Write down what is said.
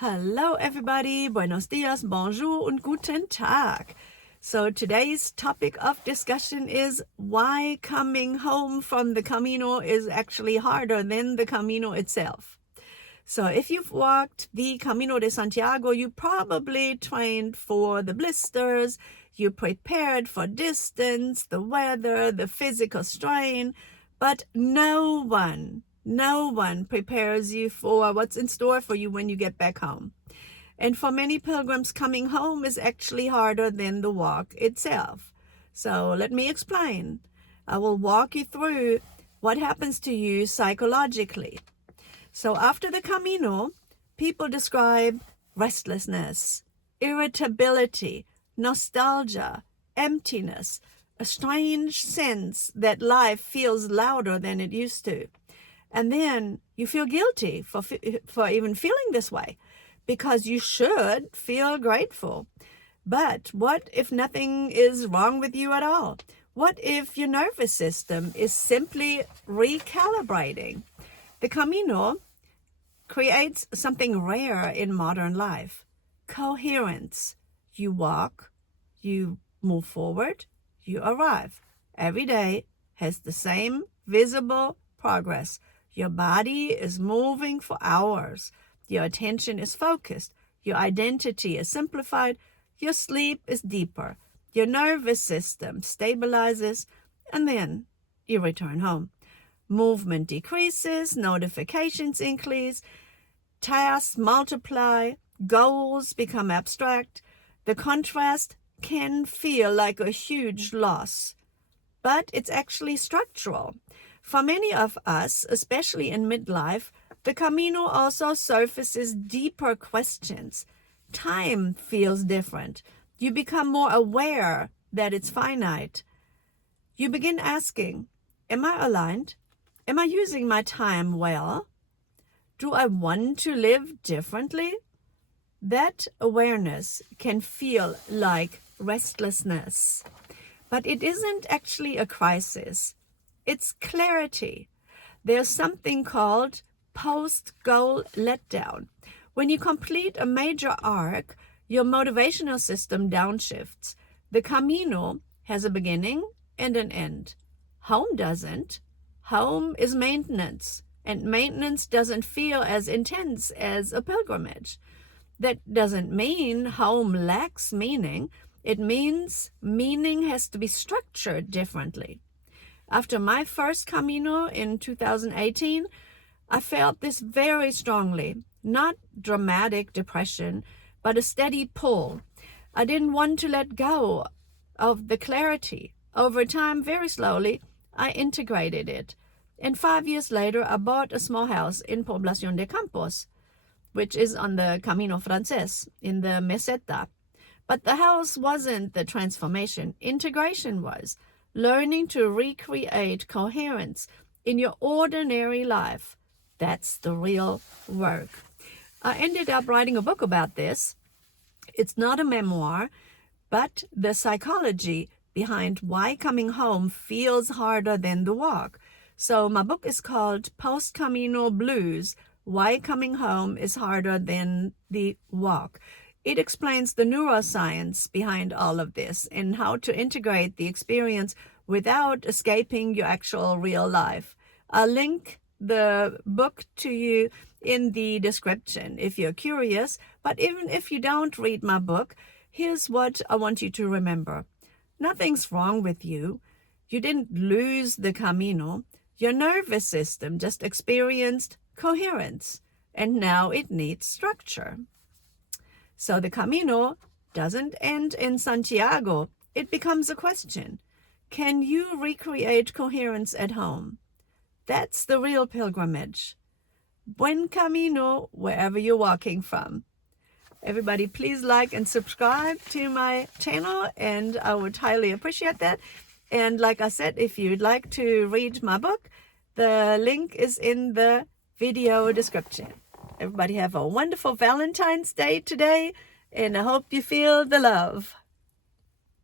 Hello everybody, buenos dias, bonjour und guten Tag. So today's topic of discussion is why coming home from the Camino is actually harder than the Camino itself. So if you've walked the Camino de Santiago, you probably trained for the blisters, you prepared for distance, the weather, the physical strain, but no one prepares you for what's in store for you when you get back home. And for many pilgrims, coming home is actually harder than the walk itself. So let me explain. I will walk you through what happens to you psychologically. So after the Camino, people describe restlessness, irritability, nostalgia, emptiness, a strange sense that life feels louder than it used to. And then you feel guilty for even feeling this way, because you should feel grateful. But what if nothing is wrong with you at all? What if your nervous system is simply recalibrating? The Camino creates something rare in modern life: coherence. You walk, you move forward, you arrive. Every day has the same visible progress. Your body is moving for hours. Your attention is focused. Your identity is simplified. Your sleep is deeper. Your nervous system stabilizes, and then you return home. Movement decreases, notifications increase, tasks multiply, goals become abstract. The contrast can feel like a huge loss, but it's actually structural. For many of us, especially in midlife, the Camino also surfaces deeper questions. Time feels different. You become more aware that it's finite. You begin asking, am I aligned? Am I using my time well? Do I want to live differently? That awareness can feel like restlessness, but it isn't actually a crisis. It's clarity. There's something called post-goal letdown. When you complete a major arc, your motivational system downshifts. The Camino has a beginning and an end. Home doesn't. Home is maintenance, and maintenance doesn't feel as intense as a pilgrimage. That doesn't mean home lacks meaning. It means meaning has to be structured differently. After my first Camino in 2018, I felt this very strongly. Not dramatic depression, but a steady pull. I didn't want to let go of the clarity. Over time, very slowly, I integrated it. And 5 years later, I bought a small house in Población de Campos, which is on the Camino Frances, in the Meseta. But the house wasn't the transformation. Integration was. Learning to recreate coherence in your ordinary life. That's the real work. I ended up writing a book about this. It's not a memoir, but the psychology behind why coming home feels harder than the walk. So my book is called Post-Camino Blues: Why Coming Home is Harder Than the Walk. It explains the neuroscience behind all of this and how to integrate the experience without escaping your actual real life. I'll link the book to you in the description if you're curious. But even if you don't read my book, here's what I want you to remember. Nothing's wrong with you. You didn't lose the Camino. Your nervous system just experienced coherence, and now it needs structure. So the Camino doesn't end in Santiago. It becomes a question. Can you recreate coherence at home? That's the real pilgrimage. Buen camino, wherever you're walking from. Everybody, please like and subscribe to my channel, and I would highly appreciate that. And like I said, if you'd like to read my book, the link is in the video description. Everybody have a wonderful Valentine's Day today, and I hope you feel the love.